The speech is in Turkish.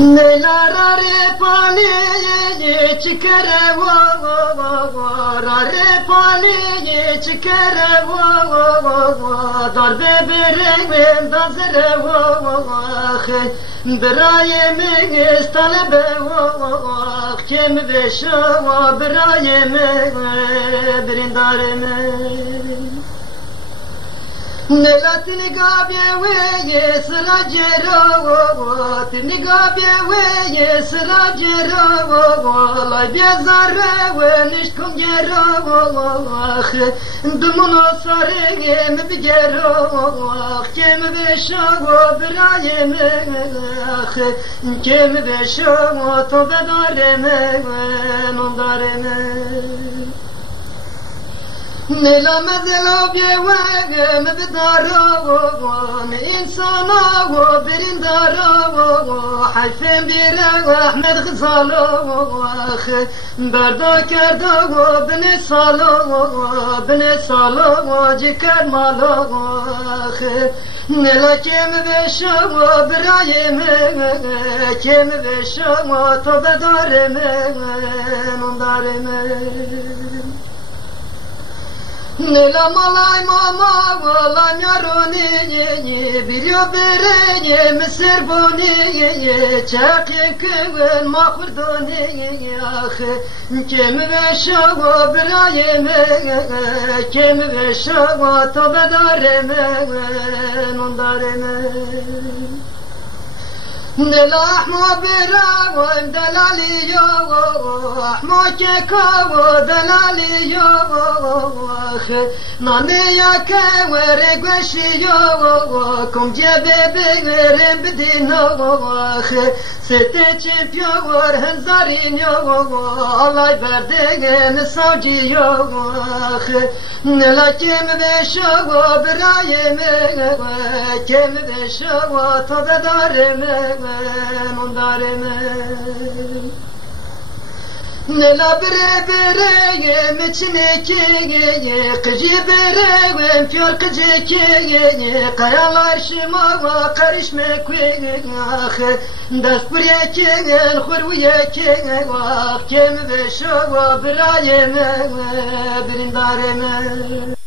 Nelarare pani chikere wo rare pani chikere wo darbe bereng dazre wo براye me stalbe wo kem beşa براye me brindare me Nelatini gabye we yesra jero tini gabye we yesra jero la bezare we nishkum jero dumono sare me bigero kem besha braye me kem besha to bedare me nondare me Nela medela byewe medara ne insana wo birindara hayfen bir Ahmed Ghazalo berda kerda wo bne salo ciker malo Nela kem beşa wo braye me kem beşa wo to bedare me nondare me Nela malay mama valay yaroni biliyor bereye Mısır boni çakye kıvın mahvurdoni Kemi ve şava birayeme Kemi ve şava tabedareme Nondareme Nela ahma biravan delali yo ahma keka delali yo nane ya kevere gweshi yo kum cebe beverim bidino sete çempyo var henzarin yo alay berdegen savcı yo Nela kem ve şava birayeme kem ve şava tabedareme nondareme Nela bere meçine ki kıcı bere kör kıcı ki kayalar şıma karışma kuyah dast buraya ki khurwiye ki kem ve şava birayeme birindareme